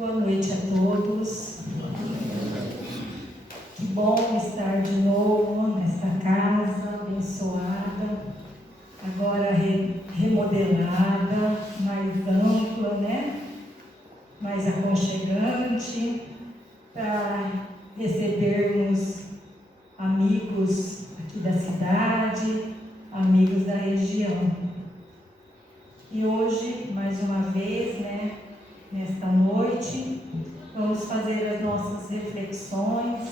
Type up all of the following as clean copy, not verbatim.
Boa noite a todos. Que bom estar de novo nesta casa abençoada, agora remodelada, mais ampla, né? Mais aconchegante, para recebermos amigos aqui da cidade, amigos da região. E hoje, mais uma vez, né? Nesta noite, vamos fazer as nossas reflexões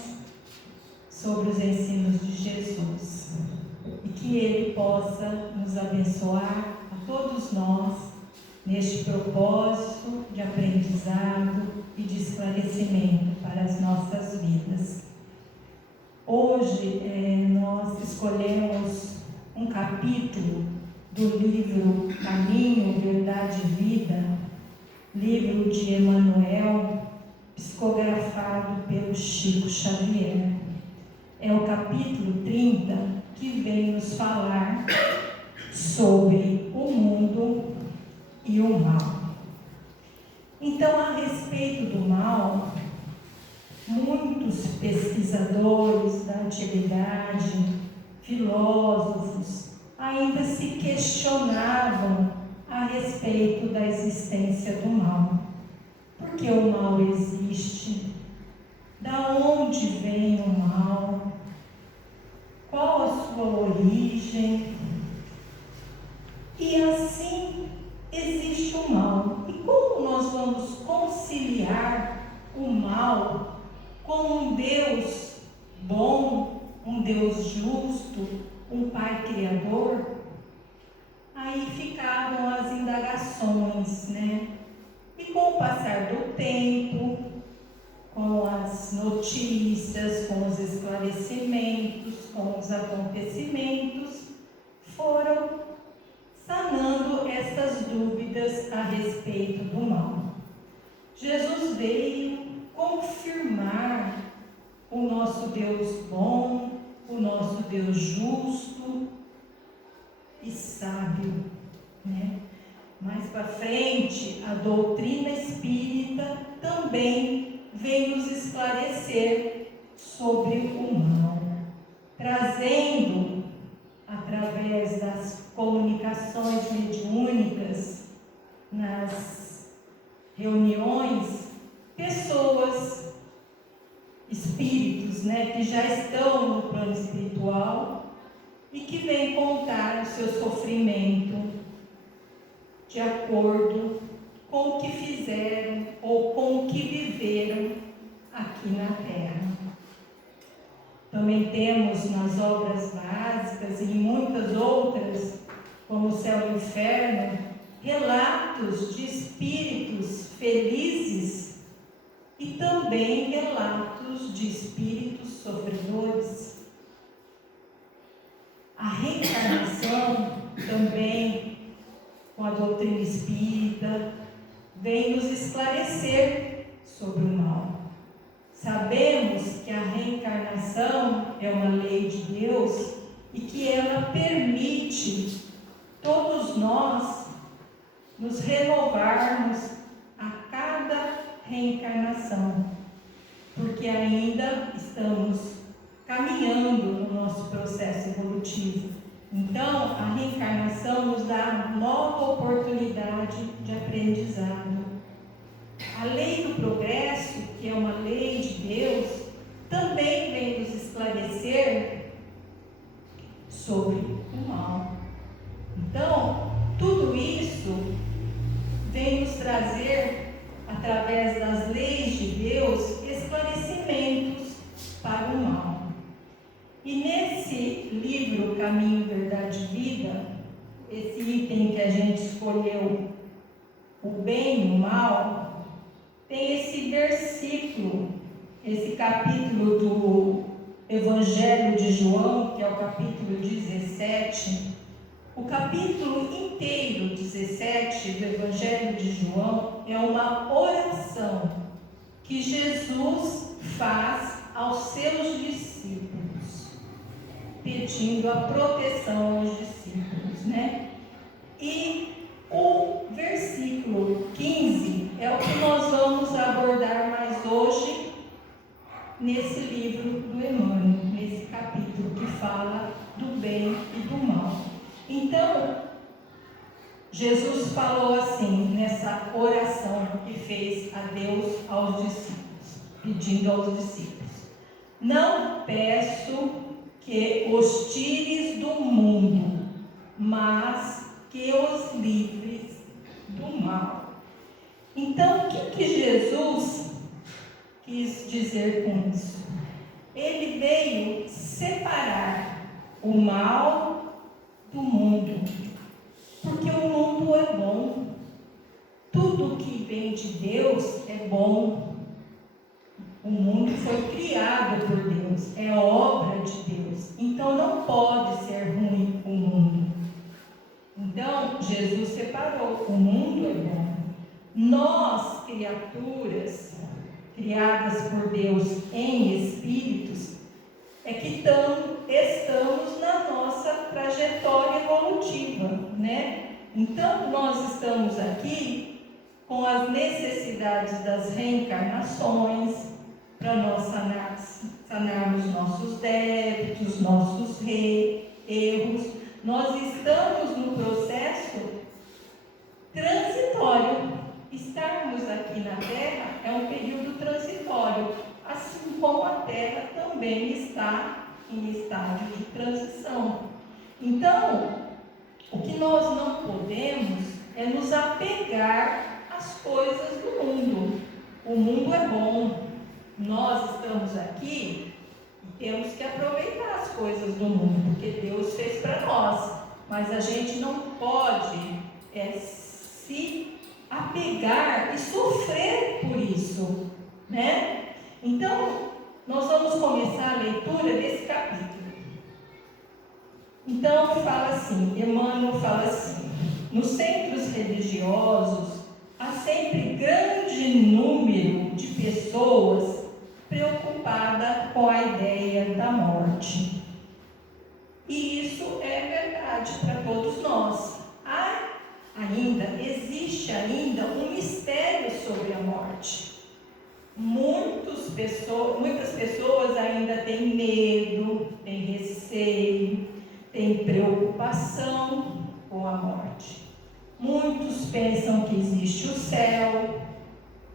sobre os ensinos de Jesus e que Ele possa nos abençoar a todos nós neste propósito de aprendizado e de esclarecimento para as nossas vidas. Hoje nós escolhemos um capítulo do livro Caminho, Verdade e Vida, livro de Emmanuel, psicografado pelo Chico Xavier. É o capítulo 30 que vem nos falar sobre o mundo e o mal. Então, a respeito do mal, muitos pesquisadores da antiguidade, filósofos, ainda se questionavam a respeito da existência do mal. Por que o mal existe? Da onde vem o mal? Qual a sua origem? E assim existe o mal. E como nós vamos conciliar o mal com um Deus bom, um Deus justo, um Pai Criador? Aí ficavam as indagações, né? E com o passar do tempo, com as notícias, com os esclarecimentos, com os acontecimentos, foram sanando essas dúvidas a respeito do mal. Jesus veio confirmar o nosso Deus bom, o nosso Deus justo e sábio, né? Mais para frente, a doutrina espírita também vem nos esclarecer sobre o mal, trazendo, através das comunicações mediúnicas, nas reuniões, pessoas, espíritos, né, que já estão no plano espiritual e que vêm contar o seu sofrimento de acordo com o que fizeram ou com o que viveram aqui na Terra. Também temos nas obras básicas e em muitas outras, como o Céu e o Inferno, relatos de espíritos felizes e também relatos de espíritos sofredores. A reencarnação também, com a doutrina espírita, vem nos esclarecer sobre o mal. Sabemos que a reencarnação é uma lei de Deus e que ela permite todos nós nos renovarmos a cada reencarnação, porque ainda estamos caminhando no nosso processo evolutivo. Então, a reencarnação nos dá nova oportunidade de aprendizado. A lei do progresso, que é uma lei de Deus, também vem nos esclarecer sobre o mal. Então, tudo isso vem nos trazer, através das leis de Deus, esclarecimentos para o mal. E nesse livro Caminho, Verdade e Vida, esse item que a gente escolheu, o bem e o mal, tem esse versículo, esse capítulo do Evangelho de João, que é o capítulo 17. O capítulo inteiro, 17, do Evangelho de João, é uma oração que Jesus faz aos seus discípulos, pedindo a proteção aos discípulos, né? E o versículo 15 é o que nós vamos abordar Então, Jesus falou assim, nessa oração que fez a Deus aos discípulos, pedindo aos discípulos: não peço que os tires do mundo, mas que os livres do mal. Então, o que Jesus quis dizer com isso? Ele veio separar o mal do mundo, porque o mundo é bom. Tudo que vem de Deus é bom. O mundo foi criado por Deus, é obra de Deus. Então não pode ser ruim o mundo. Então Jesus separou. O mundo é bom. Nós, criaturas criadas por Deus em espíritos, é que estamos na nossa trajetória evolutiva, né? Então nós estamos aqui com as necessidades das reencarnações, para nós sanarmos nossos débitos, nossos erros. Nós estamos no processo transitório. Estarmos aqui na Terra é um período transitório, assim como a Terra também está em estágio de transição. Então, o que nós não podemos é nos apegar às coisas do mundo. O mundo é bom. Nós estamos aqui e temos que aproveitar as coisas do mundo, porque Deus fez para nós. Mas a gente não pode se apegar e sofrer por isso, né? Então, nós vamos começar a leitura desse capítulo. Então, fala assim, Emmanuel fala assim: nos centros religiosos há sempre grande número de pessoas preocupadas com a ideia da morte. E isso é verdade para todos nós. Existe ainda um mistério sobre a morte. Muitas pessoas ainda têm medo, têm receio, têm preocupação com a morte. Muitos pensam que existe o céu,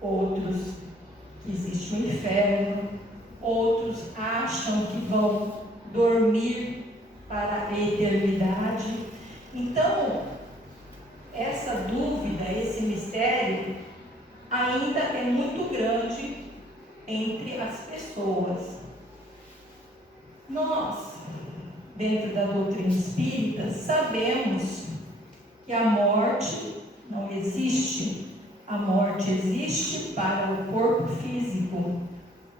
outros que existe o inferno, outros acham que vão dormir para a eternidade. Então, essa dúvida, esse mistério, ainda é muito grande entre as pessoas. Nós, dentro da doutrina espírita, sabemos que a morte não existe. A morte existe para o corpo físico.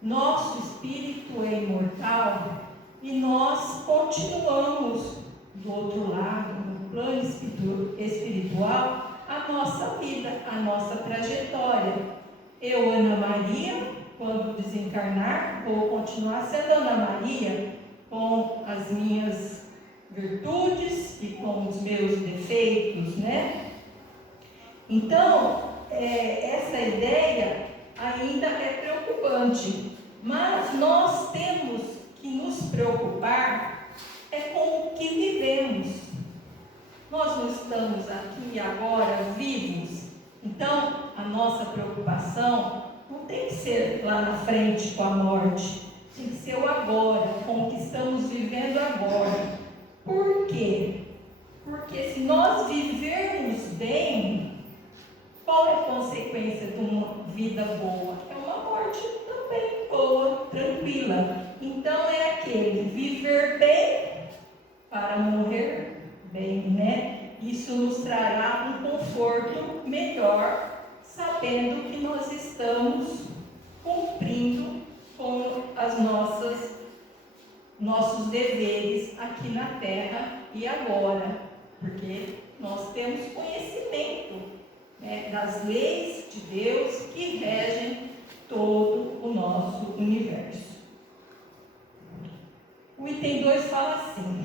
Nosso espírito é imortal e nós continuamos do outro lado, no plano espiritual, a nossa vida, a nossa trajetória. Eu, Ana Maria, quando desencarnar, vou continuar sendo Ana Maria, com as minhas virtudes e com os meus defeitos, né? Então, essa ideia ainda é preocupante, mas nós temos que nos preocupar com o que vivemos. Nós não estamos aqui agora vivos, então a nossa preocupação não tem que ser lá na frente com a morte, tem que ser o agora, com o que estamos vivendo agora. Por quê? Porque se nós vivermos bem, qual é a consequência de uma vida boa? É uma morte também boa, tranquila. Então é aquele viver bem para morrer bem, né? Isso nos trará um conforto melhor, sabendo que nós estamos cumprindo com as nossos deveres aqui na Terra e agora, porque nós temos conhecimento, né, das leis de Deus que regem todo o nosso universo. O item 2 fala assim: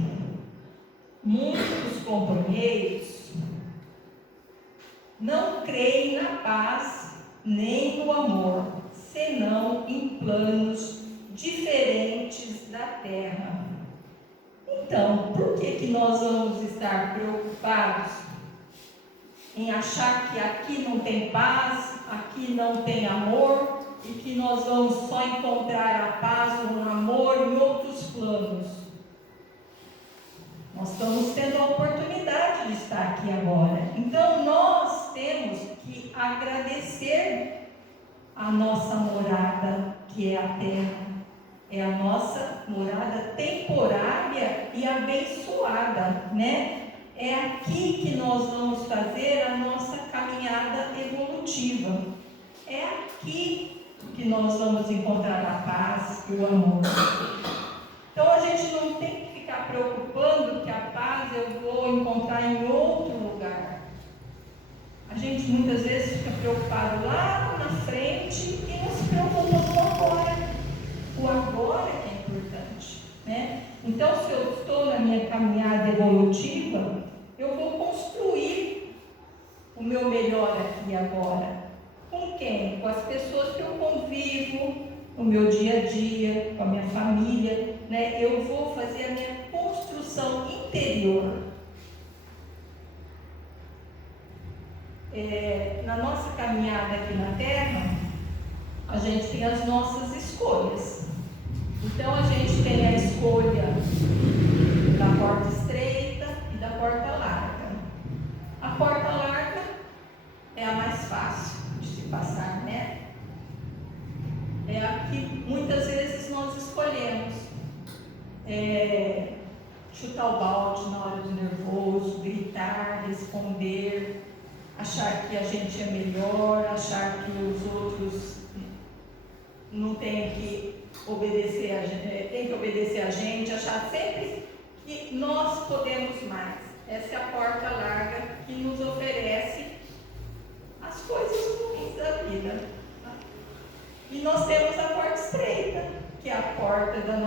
muitos companheiros não creem na paz nem no amor, senão em planos diferentes da terra. Então, por que nós vamos estar preocupados em achar que aqui não tem paz, aqui não tem amor, e que nós vamos só encontrar a paz, o amor em outros planos? Nós estamos tendo a oportunidade de estar aqui agora. Então nós temos que agradecer a nossa morada, que é a terra. É a nossa morada temporária e abençoada, né? É aqui que nós vamos fazer a nossa caminhada evolutiva. É aqui que nós vamos encontrar a paz e o amor. Então a gente não tem que ficar preocupando que a paz eu vou encontrar em outro lugar. A gente muitas vezes fica preocupado lá na frente e não se preocupa com o agora. O agora que é importante, né? Então, se eu estou na minha caminhada evolutiva, eu vou construir o meu melhor aqui e agora. Com quem? Com as pessoas que eu convivo no meu dia a dia, com a minha família, né? Eu vou fazer a minha construção interior. Na nossa caminhada aqui na Terra, a gente tem as nossas escolhas. Então a gente tem a escolha da porta estreita e da porta larga. A porta larga é a mais fácil de se passar, né? É a que muitas vezes nós escolhemos. Chutar o balde na hora do nervoso, gritar, responder, achar que a gente é melhor, achar que os outros não têm que obedecer a gente, tem que obedecer a gente, achar sempre que nós podemos mais. Essa é a porta larga que nos oferece as coisas ruins da vida. E nós temos a porta estreita, que é a porta da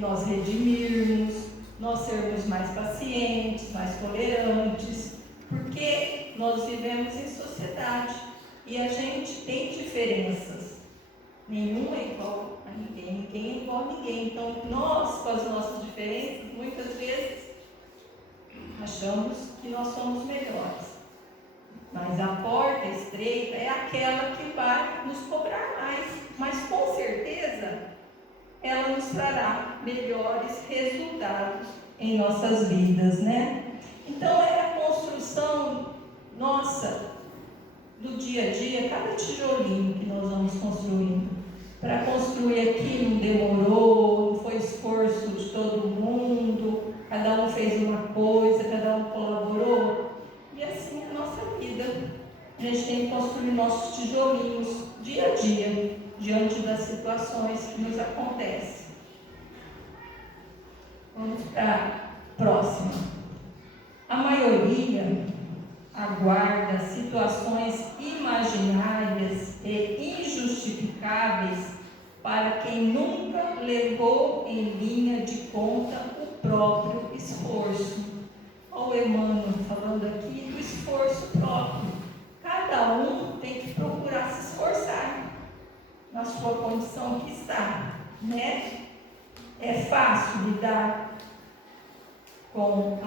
nós redimirmos, nós sermos mais pacientes, mais tolerantes, porque nós vivemos em sociedade e a gente tem diferenças. Nenhum é igual a ninguém, ninguém é igual a ninguém. Então, nós, com as nossas diferenças, muitas vezes achamos que nós somos melhores. Mas a porta estreita é aquela que vai nos cobrar mais. Mas, com certeza, ela nos trará melhores resultados em nossas vidas, né? Então, é a construção nossa do dia a dia, cada tijolinho que nós vamos construindo. Para construir aqui não demorou, não foi esforço de todo mundo, cada um fez uma coisa, cada um colaborou. E assim é a nossa vida. A gente tem que construir nossos tijolinhos dia a dia, diante das situações que nos acontecem. Vamos para a próxima. A maioria aguarda situações imaginárias e injustificáveis para quem nunca levou em linha de conta o próprio esforço. Olha o Emmanuel falando aqui do esforço próprio. Cada um tem que procurar se esforçar na sua condição que está, né? É fácil lidar com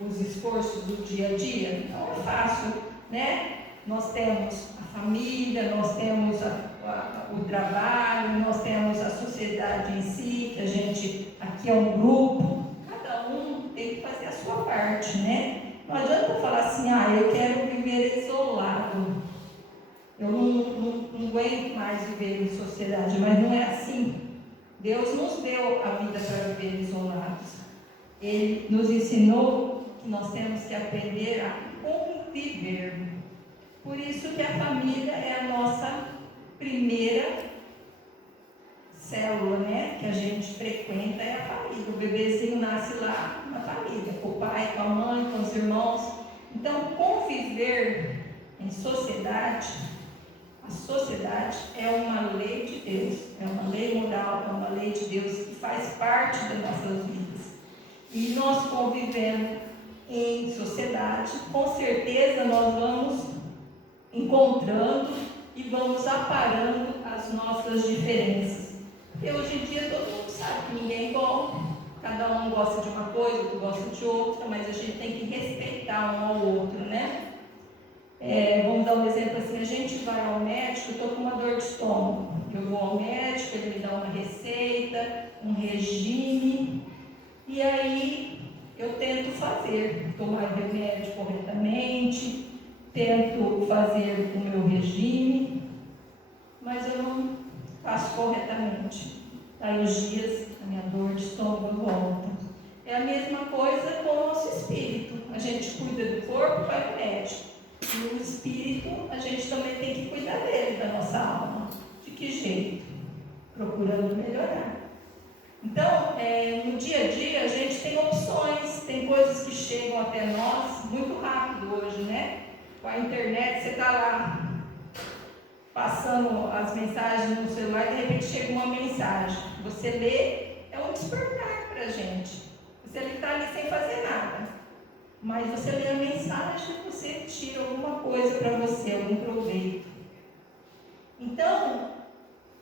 os esforços do dia a dia? Não é fácil, né? Nós temos a família, nós temos o trabalho, nós temos a sociedade em si, que a gente, aqui é um grupo, cada um tem que fazer a sua parte, né? Não adianta falar assim, eu quero viver isolado, eu não aguento mais viver em sociedade, mas não é assim. Deus nos deu a vida para viver isolados. Ele nos ensinou que nós temos que aprender a conviver. Por isso que a família é a nossa primeira célula, né? Que a gente frequenta é a família. O bebezinho nasce lá na família, com o pai, com a mãe, com os irmãos. Então, conviver em sociedade, a sociedade é uma lei de Deus, é uma lei moral, é uma lei de Deus que faz parte das nossas vidas. E nós convivendo em sociedade, com certeza nós vamos encontrando e vamos aparando as nossas diferenças. Porque hoje em dia todo mundo sabe que ninguém é igual, cada um gosta de uma coisa, outro gosta de outra, mas a gente tem que respeitar um ao outro, né? Vamos dar um exemplo assim, a gente vai ao médico, eu estou com uma dor de estômago, eu vou ao médico, ele me dá uma receita, um regime, e aí eu tento fazer, tomar remédio corretamente, tento fazer o meu regime, mas eu não faço corretamente. Aí os dias, a minha dor de estômago volta. É a mesma coisa com o nosso espírito. A gente cuida do corpo, vai ao médico. E o espírito, a gente também tem que cuidar dele, da nossa alma. De que jeito? Procurando melhorar. Então, no dia a dia, a gente tem opções, tem coisas que chegam até nós muito rápido hoje, né? Com a internet, você está lá passando as mensagens no celular, de repente chega uma mensagem. Você lê, é um despertar para a gente. Você está ali sem fazer nada, mas você lê a mensagem e você tira alguma coisa para você, algum proveito. Então,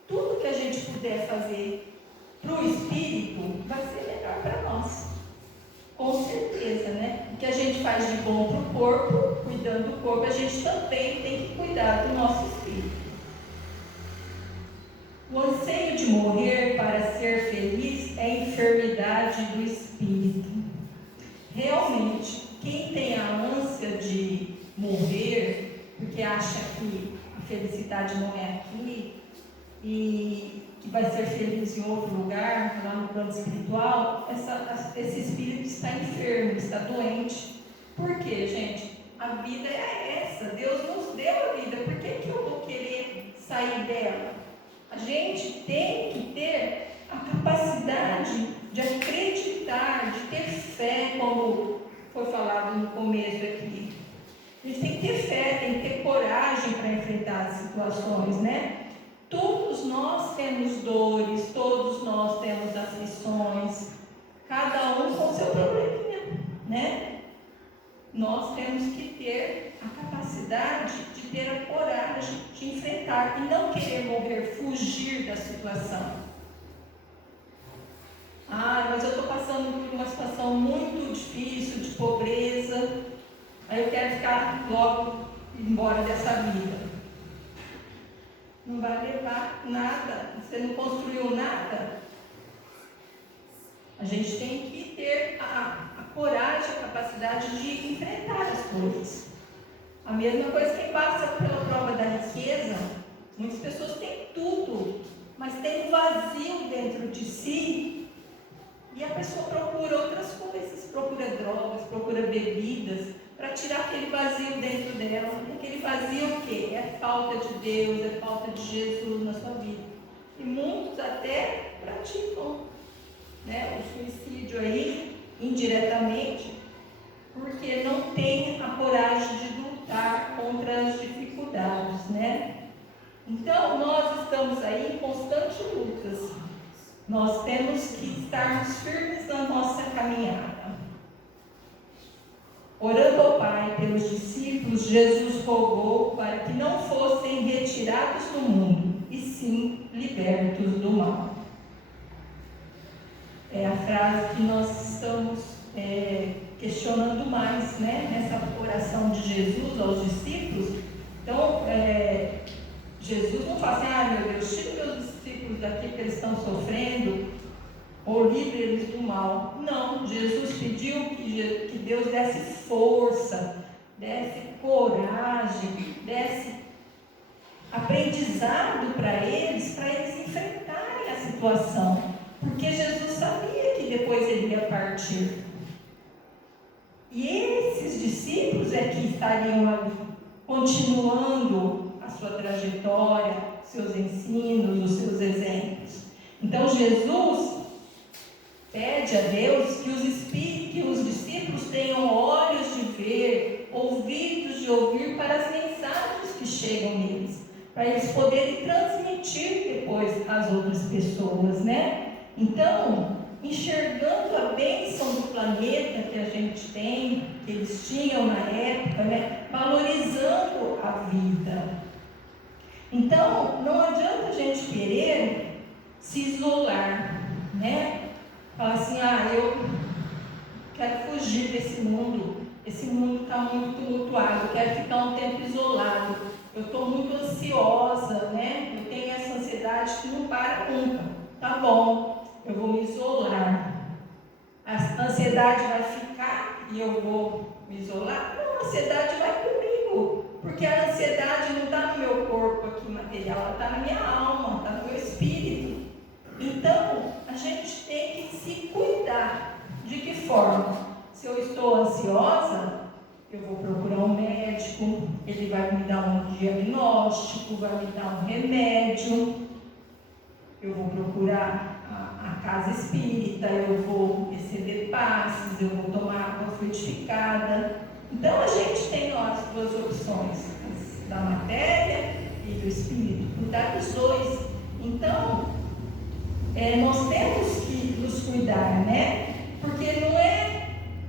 tudo que a gente puder fazer para o espírito vai ser melhor para nós, com certeza, né? O que a gente faz de bom para o corpo, cuidando do corpo, a gente também tem que cuidar do nosso espírito. O anseio de morrer para ser feliz é enfermidade do espírito. Realmente, quem tem a ânsia de morrer, porque acha que a felicidade não é aqui, e que vai ser feliz em outro lugar, lá no plano espiritual, esse espírito está enfermo, está doente. Por quê, gente? A vida é essa, Deus nos deu a vida, por que eu vou querer sair dela? A gente tem que ter a capacidade de acreditar, de ter fé, como foi falado no começo aqui. A gente tem que ter fé, tem que ter coragem para enfrentar as situações, né? Todos nós temos dores, todos nós temos aflições, cada um com seu probleminha, né? Nós temos que ter a capacidade de ter a coragem de enfrentar e não querer morrer, fugir da situação. Mas eu estou passando por uma situação muito difícil, de pobreza, aí eu quero ficar logo embora dessa vida. Não vai levar nada, você não construiu nada. A gente tem que ter a coragem, a capacidade de enfrentar as coisas. A mesma coisa quem passa pela prova da riqueza, muitas pessoas têm tudo, mas tem um vazio dentro de si, e a pessoa procura outras coisas, procura drogas, procura bebidas, para tirar aquele vazio dentro dela. E aquele vazio o quê? É falta de Deus, é falta de Jesus na sua vida. E muitos até praticam, né, o suicídio aí, indiretamente, porque não tem a coragem de lutar contra as dificuldades, né? Então, nós estamos aí em constantes lutas. Nós temos que estarmos firmes na nossa caminhada. Orando ao Pai pelos discípulos, Jesus rogou para que não fossem retirados do mundo, e sim libertos do mal. É a frase que nós estamos questionando mais, né, nessa oração de Jesus aos discípulos. Então, Jesus não fala assim, meu Deus, tira meus discípulos daqui porque eles estão sofrendo, ou livre eles do mal. Não, Jesus pediu que Deus desse força, desse coragem, desse aprendizado para eles enfrentarem a situação, porque Jesus sabia que depois ele ia partir. E esses discípulos é que estariam ali, continuando a sua trajetória, seus ensinos, os seus exemplos. Então Jesus pede a Deus que os discípulos tenham olhos de ver, ouvidos de ouvir para as mensagens que chegam neles, para eles poderem transmitir depois às outras pessoas, né? Então, enxergando a bênção do planeta que a gente tem, que eles tinham na época, né? Valorizando a vida. Então, não adianta a gente querer se isolar, né? Fala assim, eu quero fugir desse mundo. Esse mundo está muito tumultuado, eu quero ficar um tempo isolado. Eu estou muito ansiosa, né? Eu tenho essa ansiedade que não para nunca. Tá bom, eu vou me isolar. A ansiedade vai ficar e eu vou me isolar? Não, a ansiedade vai comigo. Porque a ansiedade não está no meu corpo aqui material, ela está na minha alma, está no meu espírito. Então, a gente tem que se cuidar. De que forma? Se eu estou ansiosa, eu vou procurar um médico, ele vai me dar um diagnóstico, vai me dar um remédio, eu vou procurar a casa espírita, eu vou receber passes, eu vou tomar água fluidificada. Então a gente tem as duas opções, da matéria e do espírito, cuidar dos dois. Então, nós temos que nos cuidar, né? Porque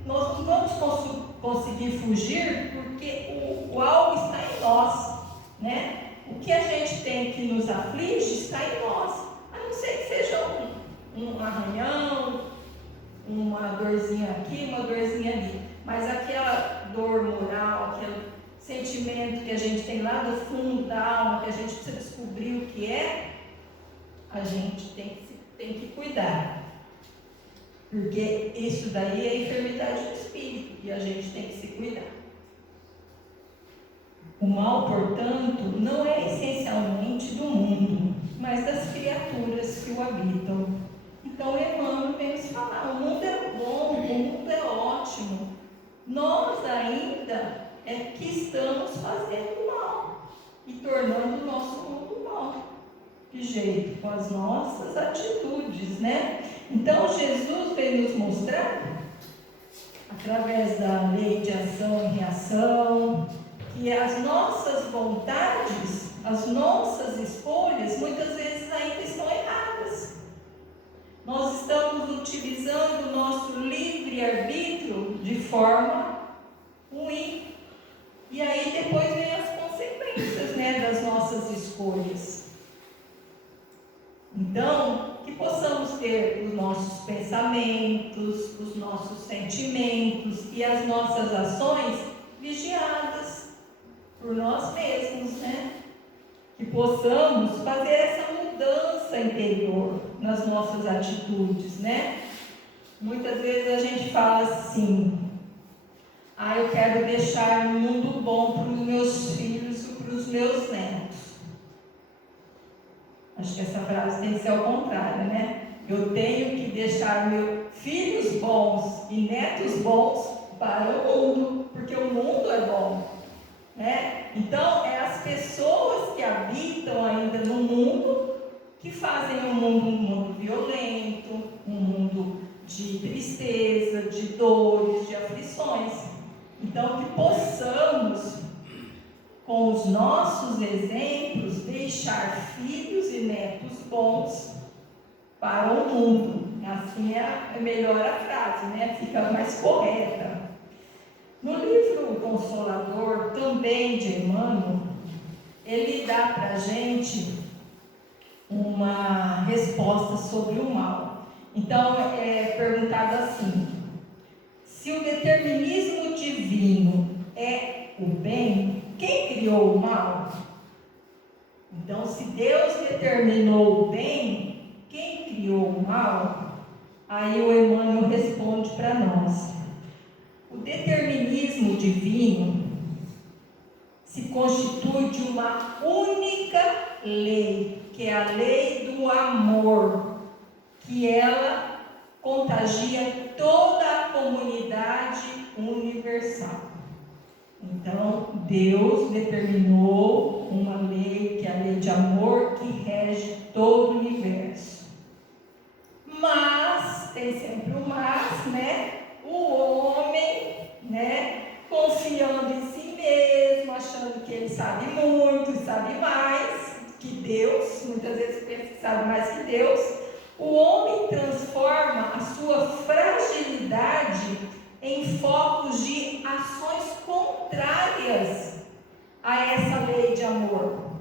nós não vamos conseguir fugir, porque o algo está em nós, né? O que a gente tem que nos aflige está em nós, a não ser que seja um arranhão, uma dorzinha aqui, uma dorzinha ali, mas aquela dor moral, aquele sentimento que a gente tem lá do fundo da alma, que a gente precisa descobrir o que é, a gente tem que cuidar, porque isso daí é enfermidade do espírito e a gente tem que se cuidar. O mal, portanto, não é essencialmente do mundo, mas das criaturas que o habitam. Então Emmanuel vem nos falar, o mundo é bom, o mundo é ótimo, nós ainda é que estamos fazendo mal e tornando o nosso mundo mal. Que jeito? Com as nossas atitudes, né? Então Jesus veio nos mostrar, através da lei de ação e reação, que as nossas vontades, as nossas escolhas, muitas vezes ainda estão erradas. Nós estamos utilizando o nosso livre-arbítrio de forma ruim. E aí depois vem as consequências, né, das nossas escolhas. Então, que possamos ter os nossos pensamentos, os nossos sentimentos e as nossas ações vigiadas por nós mesmos, né? Que possamos fazer essa mudança interior nas nossas atitudes, né? Muitas vezes a gente fala assim, eu quero deixar um mundo bom para os meus filhos e para os meus netos. Acho que essa frase tem que ser ao contrário, né? Eu tenho que deixar meus filhos bons e netos bons para o mundo, porque o mundo é bom, né? Então, é as pessoas que habitam ainda no mundo que fazem o mundo um mundo violento, um mundo de tristeza, de dores, de aflições. Então, que possamos, com os nossos exemplos, deixar filhos e netos bons para o mundo. Assim é melhor a frase, né? Fica mais correta. No livro Consolador, também de Emmanuel, ele dá para a gente uma resposta sobre o mal. Então, é perguntado assim: se o determinismo divino é o bem, quem criou o mal? Então, se Deus determinou o bem, quem criou o mal? Aí o Emmanuel responde para nós: o determinismo divino se constitui de uma única lei, que é a lei do amor, que ela contagia toda a comunidade universal. Então, Deus determinou uma lei, que é a lei de amor, que rege todo o universo. Mas, tem sempre o mas, né? O homem, né? Confiando em si mesmo, achando que ele sabe muito e sabe mais que Deus, muitas vezes pensa que sabe mais que Deus. O homem transforma a sua fragilidade em focos de ações contrárias a essa lei de amor,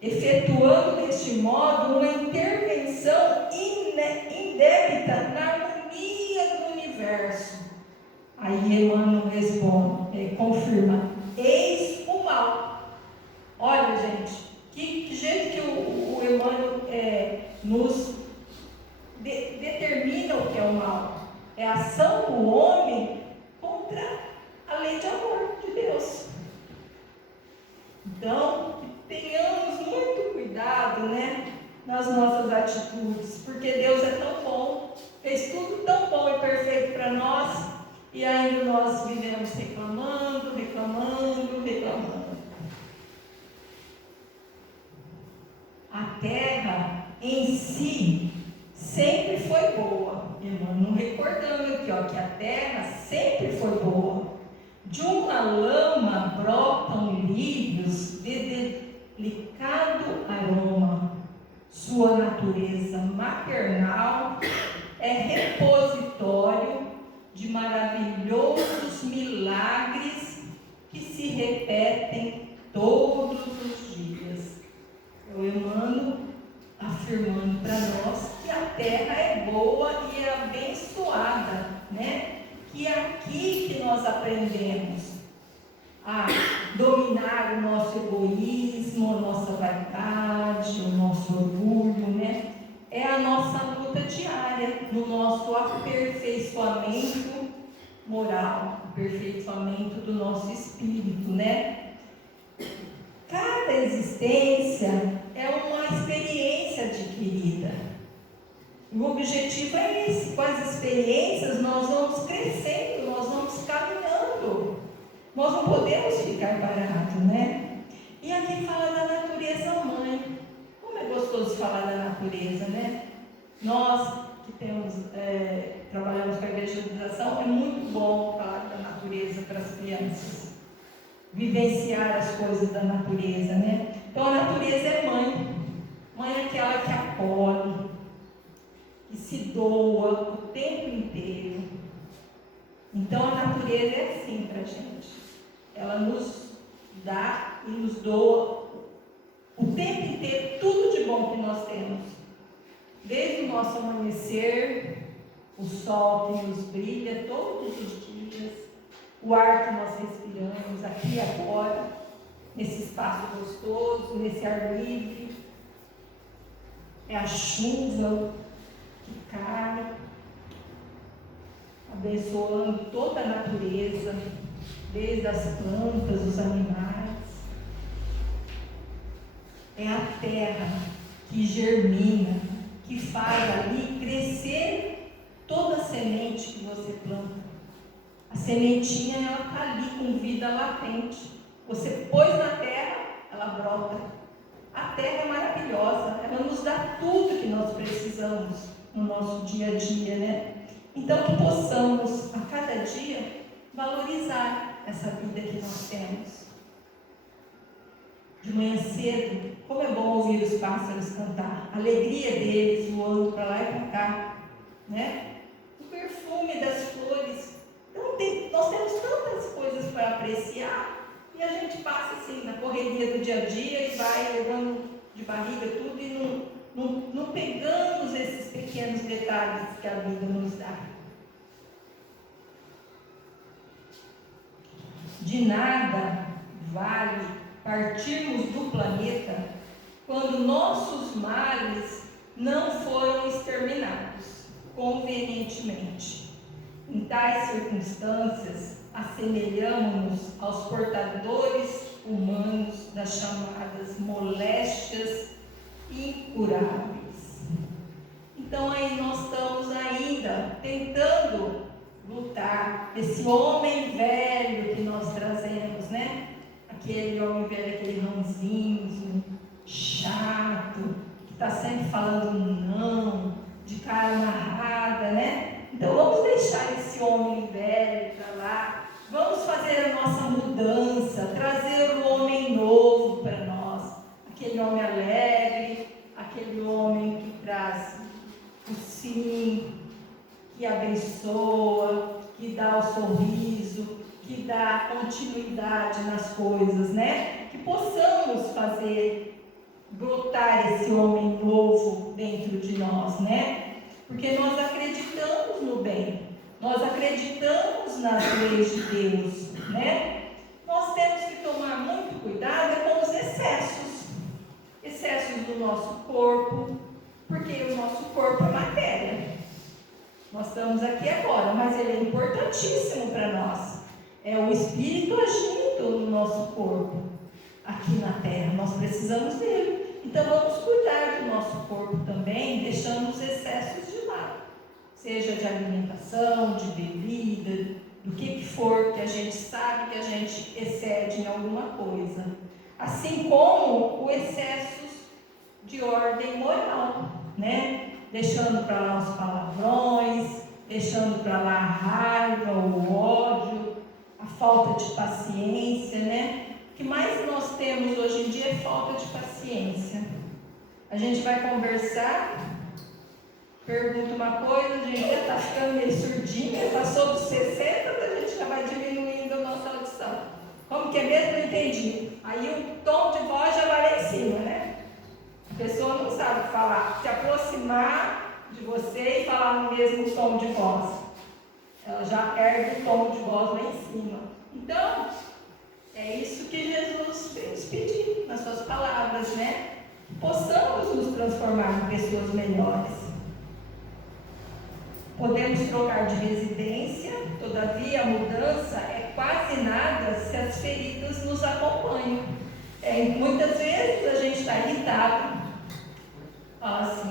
efetuando deste modo uma intervenção deve estar na harmonia do universo. Aí Emmanuel responde, confirma, eis o mal. Olha, gente, que jeito que o Emmanuel nos determina o que é o mal. É a ação do homem contra a lei de amor de Deus. Então, tenhamos muito cuidado, né, nas nossas atitudes, porque Deus é tão bom, fez tudo tão bom e perfeito para nós, e ainda nós vivemos reclamando. A terra em si sempre foi boa. Emmanuel recordando aqui, que a terra sempre foi boa. De uma lama brotam lírios de delicado aroma. Sua natureza maternal é repositório de maravilhosos milagres que se repetem todos os dias. O Emmanuel afirmando para nós que a terra é boa e é abençoada, né? Que é aqui que nós aprendemos a dominar o nosso egoísmo, a nossa vaidade, o nosso orgulho, né? É a nossa luta diária, no nosso aperfeiçoamento moral, aperfeiçoamento do nosso espírito, né? Cada existência é uma experiência adquirida. O objetivo é esse. Com as experiências nós vamos crescendo, nós vamos caminhando. Nós não podemos ficar parados, né? E aqui fala da natureza mãe. Como é gostoso falar da natureza, né? Nós que trabalhamos com a evangelização, é muito bom falar da natureza para as crianças. Vivenciar as coisas da natureza, né? Então a natureza é mãe. Mãe é aquela que acolhe, que se doa o tempo inteiro. Então a natureza é assim para a gente. Ela nos dá e nos doa o tempo inteiro tudo de bom que nós temos. Desde o nosso amanhecer, o sol que nos brilha todos os dias, o ar que nós respiramos aqui e agora, nesse espaço gostoso, nesse ar livre. É a chuva que cai, abençoando toda a natureza, desde as plantas, os animais. É a terra que germina, que faz ali crescer toda a semente que você planta. A sementinha, ela está ali com vida latente. Você pôs na terra, ela brota. A terra é maravilhosa, ela nos dá tudo que nós precisamos no nosso dia a dia, né? Então, que possamos, a cada dia, valorizar essa vida que nós temos. De manhã cedo, como é bom ouvir os pássaros cantar, a alegria deles voando para lá e para cá, né? O perfume das flores. Então, nós temos tantas coisas para apreciar e a gente passa assim na correria do dia a dia e vai levando de barriga tudo e não pegamos esses pequenos detalhes que a vida nos dá. De nada vale partirmos do planeta quando nossos males não foram exterminados convenientemente. Em tais circunstâncias, assemelhamos-nos aos portadores humanos das chamadas moléstias incuráveis. Então aí nós estamos ainda tentando lutar, esse homem velho que nós trazemos, né? Aquele homem velho, aquele ranzinho, chato, que está sempre falando não, de cara amarrada, né? Então vamos deixar esse homem velho para lá, vamos fazer a nossa mudança, trazer o homem novo para nós, aquele homem alegre, aquele homem que traz o sim, que abençoa, que dá o sorriso, que dá continuidade nas coisas, né? Que possamos fazer brotar esse homem novo dentro de nós, né? porque nós acreditamos no bem, nós acreditamos nas leis de Deus, né? Nós temos que tomar muito cuidado com os excessos do nosso corpo, porque o nosso corpo é matéria. Nós estamos aqui agora, mas ele é importantíssimo para nós. É o Espírito agindo no nosso corpo, aqui na terra. Nós precisamos dele. Então vamos cuidar do nosso corpo também, deixando os excessos de lado. Seja de alimentação, de bebida, do que for, que a gente sabe que a gente excede em alguma coisa. Assim como o excesso de ordem moral, né? Deixando para lá os palavrões, deixando para lá a raiva, o ódio, a falta de paciência, né? O que mais nós temos hoje em dia é falta de paciência. A gente vai conversar, pergunta uma coisa, a gente já está ficando meio surdinha, passou dos 60, a gente já vai diminuindo a nossa audição. Como que é mesmo? Não entendi. Aí o tom de voz já vai lá em cima, né? A pessoa não sabe falar, se aproximar de você e falar no mesmo tom de voz. Ela já perde o tom de voz lá em cima. Então, é isso que Jesus vem nos pedir nas suas palavras, né? Possamos nos transformar em pessoas melhores. Podemos trocar de residência, todavia a mudança é quase nada se as feridas nos acompanham. Muitas vezes a gente está irritado, fala assim,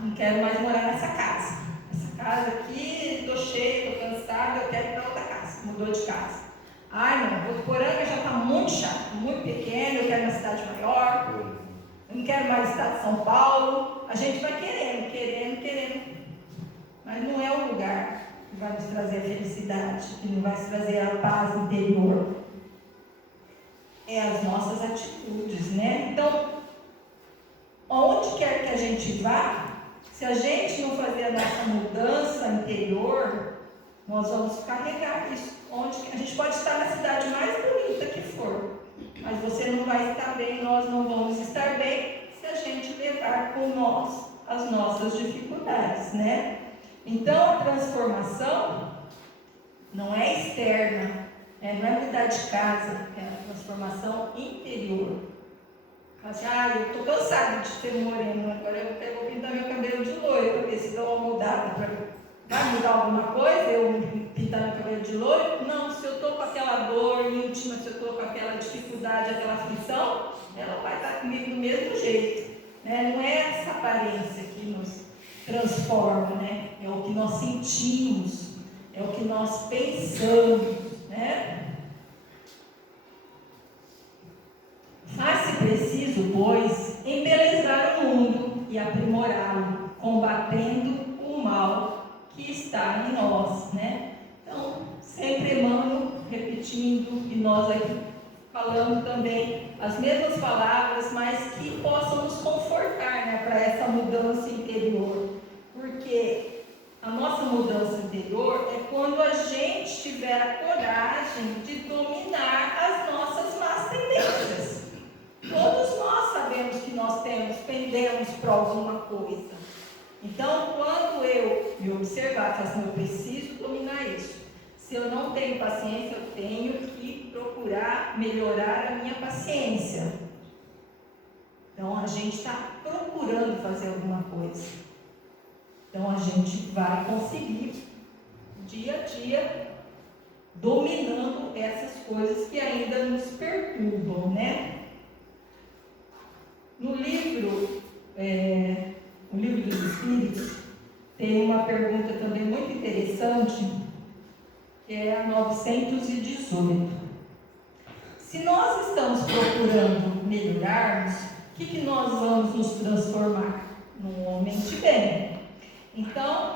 não quero mais morar nessa casa. Essa casa aqui, estou cheia, estou cansada, eu quero ir para outra casa. Mudou de casa. Não, Votuporanga já está muito chato, muito pequeno, eu quero uma cidade maior, eu não quero mais o estado de São Paulo. A gente vai querendo. Mas não é o lugar que vai nos trazer a felicidade, que nos vai trazer a paz interior. É as nossas atitudes, né? Então, aonde quer que a gente vá, se a gente não fazer a nossa mudança interior, nós vamos carregar isso. A gente pode estar na cidade mais bonita que for, mas você não vai estar bem, nós não vamos estar bem, se a gente levar com nós as nossas dificuldades, né? Então, a transformação não é externa, não é mudar de casa, é a transformação interior. Assim, eu estou cansada de ser moreno, agora eu vou pintar meu cabelo de loiro, para ver se dá uma mudada. Vai mudar alguma coisa eu pintar meu cabelo de loiro? Não, se eu estou com aquela dor íntima, se eu estou com aquela dificuldade, aquela aflição, ela vai estar comigo do mesmo jeito. Né? Não é essa aparência que nos transforma, né? É o que nós sentimos, é o que nós pensamos, né? Faz-se preciso, pois, embelezar o mundo e aprimorá-lo, combatendo o mal que está em nós, né? Então, sempre Emmanuel repetindo, e nós aqui falando também as mesmas palavras, mas que possam nos confortar, né, para essa mudança interior. Porque a nossa mudança interior é quando a gente tiver a coragem de dominar as nossas más tendências. Todos nós sabemos que nós pendemos para alguma coisa. Então, quando eu me observar, falar assim, eu preciso dominar isso. Se eu não tenho paciência, eu tenho que procurar melhorar a minha paciência. Então, a gente está procurando fazer alguma coisa. Então, a gente vai conseguir, dia a dia, dominando essas coisas que ainda nos perturbam, né? No livro dos Espíritos, tem uma pergunta também muito interessante, que é a 918. Se nós estamos procurando melhorarmos, o que nós vamos nos transformar? Num homem de bem. Então,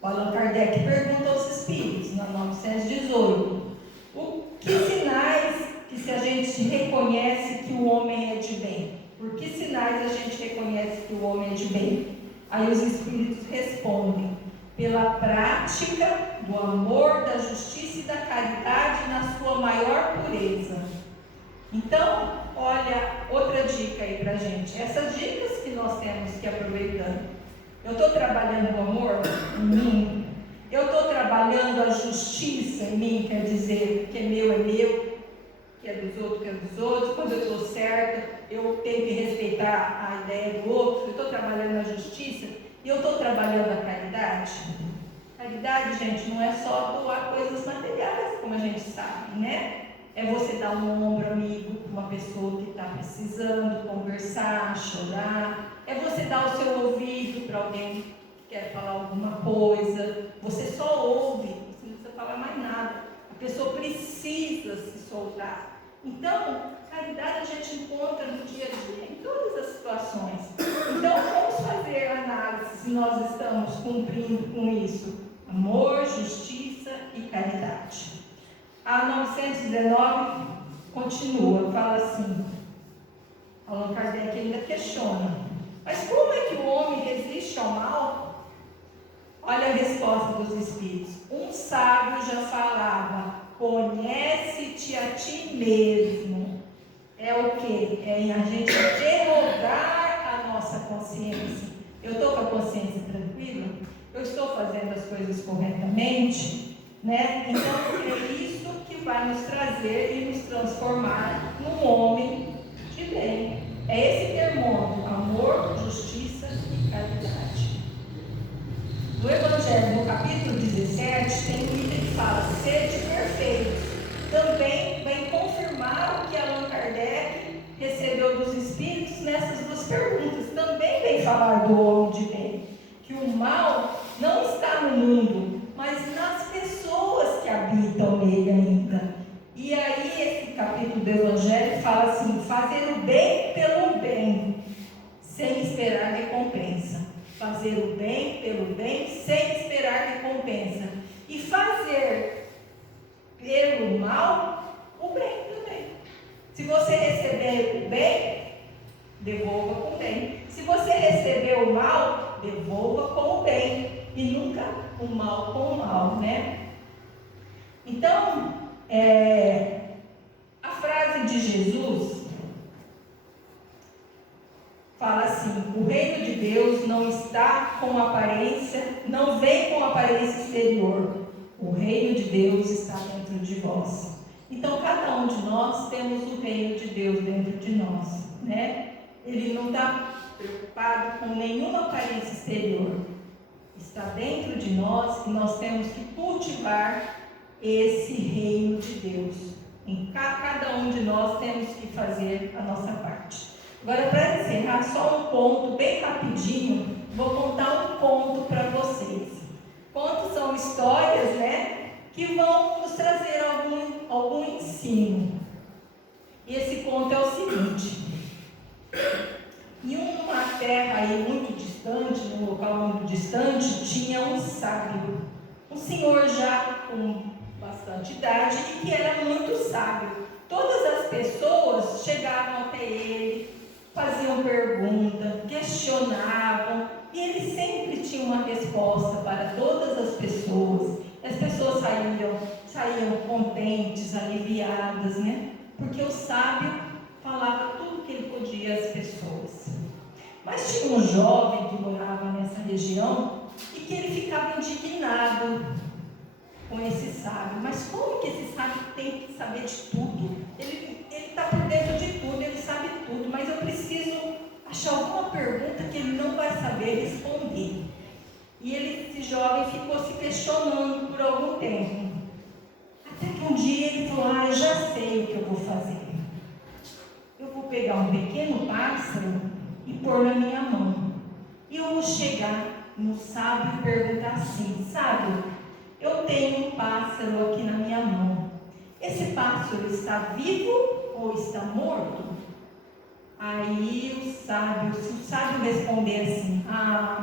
o Allan Kardec pergunta aos Espíritos, na 918, o que sinais que se a gente reconhece que o homem é de bem? Por que sinais a gente reconhece que o homem é de bem? Aí os Espíritos respondem, pela prática do amor, da justiça e da caridade na sua maior pureza. Então, olha, outra dica aí pra gente. Essas dicas que nós temos que aproveitar. Eu estou trabalhando o amor em mim? Eu estou trabalhando a justiça em mim, quer dizer, que é meu, que é dos outros. Quando eu estou certa, eu tenho que respeitar a ideia do outro. Eu estou trabalhando a justiça e eu estou trabalhando a caridade. Caridade, gente, não é só doar coisas materiais, como a gente sabe, né? É você dar um ombro amigo para uma pessoa que está precisando, conversar, chorar. É você dar o seu ouvido para alguém que quer falar alguma coisa. Você só ouve, você não precisa falar mais nada. A pessoa precisa se soltar. Então, caridade a gente encontra no dia a dia, em todas as situações. Então, vamos fazer análise se nós estamos cumprindo com isso. Amor, justiça e caridade. A 919 continua, fala assim, Allan Kardec ainda questiona, mas como é que o homem resiste ao mal? Olha a resposta dos Espíritos. Um sábio já falava, conhece-te a ti mesmo. É o que? É a gente interrogar a nossa consciência. Eu estou com a consciência tranquila? Eu estou fazendo as coisas corretamente? Né? Então, é isso que vai nos trazer e nos transformar num homem de bem. É esse termômetro, amor, justiça e caridade. No Evangelho, no capítulo 17, tem um item que fala, sede perfeitos. Também vem confirmar o que Allan Kardec recebeu dos Espíritos nessas duas perguntas. Também vem falar do homem de bem, que o mal não está no mundo, mas nas pessoas que habitam nele ainda. E aí esse capítulo do Evangelho fala assim, fazer o bem pelo bem, sem esperar recompensa. Fazer o bem pelo bem, sem esperar recompensa. E fazer pelo mal, o bem também. Se você receber o bem, devolva com o bem. Se você receber o mal, devolva com o bem. E nunca o mal com o mal, né? Então, a frase de Jesus fala assim, o reino de Deus não está com aparência, não vem com aparência exterior. O reino de Deus está dentro de vós. Então, cada um de nós temos o reino de Deus dentro de nós, né? Ele não está preocupado com nenhuma aparência exterior. Está dentro de nós e nós temos que cultivar esse reino de Deus. Em cada um de nós temos que fazer a nossa parte. Agora, para encerrar, só um ponto bem rapidinho, vou contar um conto para vocês. Contos são histórias, né, que vão nos trazer algum ensino. E esse conto é o seguinte: em uma terra aí muito distante, num local muito distante, tinha um sábio, um senhor já com bastante idade e que era muito sábio. Todas as pessoas chegavam até ele, faziam perguntas, questionavam, e ele sempre tinha uma resposta para todas as pessoas. As pessoas saíam contentes, aliviadas, né? Porque o sábio falava tudo o que ele podia às pessoas. Mas tinha um jovem que morava nessa região e que ele ficava indignado com esse sábio. Mas como que esse sábio tem que saber de tudo? Ele está por dentro de tudo, ele sabe tudo, mas eu preciso achar alguma pergunta que ele não vai saber responder. E esse jovem ficou se questionando por algum tempo. Até que um dia ele falou, eu já sei o que eu vou fazer. Eu vou pegar um pequeno pássaro e pôr na minha mão. E eu vou chegar no sábio e perguntar assim, sábio, eu tenho um pássaro aqui na minha mão. Esse pássaro está vivo ou está morto? Aí se o sábio responder assim,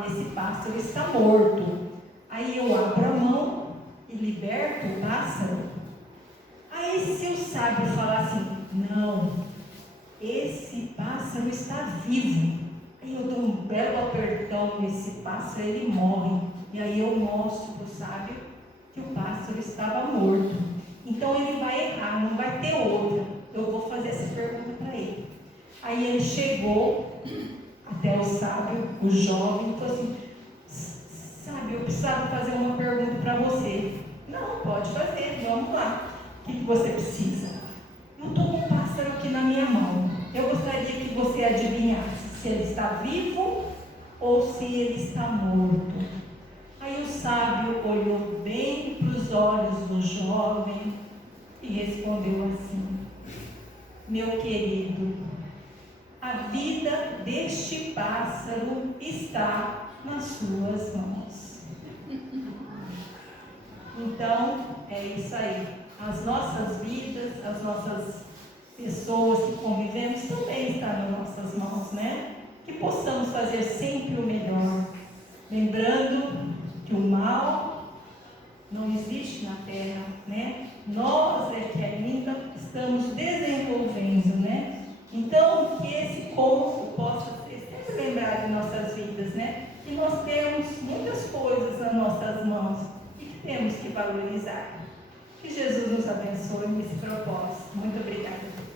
esse pássaro está morto. Aí eu abro a mão e liberto o pássaro. Aí se o sábio falar assim, não, esse pássaro está vivo. Aí eu dou um belo apertão nesse pássaro, ele morre. E aí eu mostro para o sábio que o pássaro estava morto. Então ele vai errar, não vai ter outra. Eu vou fazer essa pergunta para ele. Aí ele chegou até o sábio, o jovem, e falou assim, precisava fazer uma pergunta para você. Não, pode fazer, vamos lá. O que você precisa? Eu estou com um pássaro aqui na minha mão. Eu gostaria que você adivinhasse se ele está vivo ou se ele está morto. Aí o sábio olhou bem para os olhos do jovem e respondeu assim: meu querido, a vida deste pássaro está nas suas mãos. Então, é isso aí. As nossas vidas, as nossas pessoas que convivemos também estão nas nossas mãos, né? Que possamos fazer sempre o melhor. Lembrando que o mal não existe na terra, né? Nós é que ainda estamos desenvolvendo, né? Então, que esse conto possa ser sempre lembrado em nossas vidas, né? Que nós temos muitas coisas nas nossas mãos e que temos que valorizar. Que Jesus nos abençoe nesse propósito. Muito obrigada.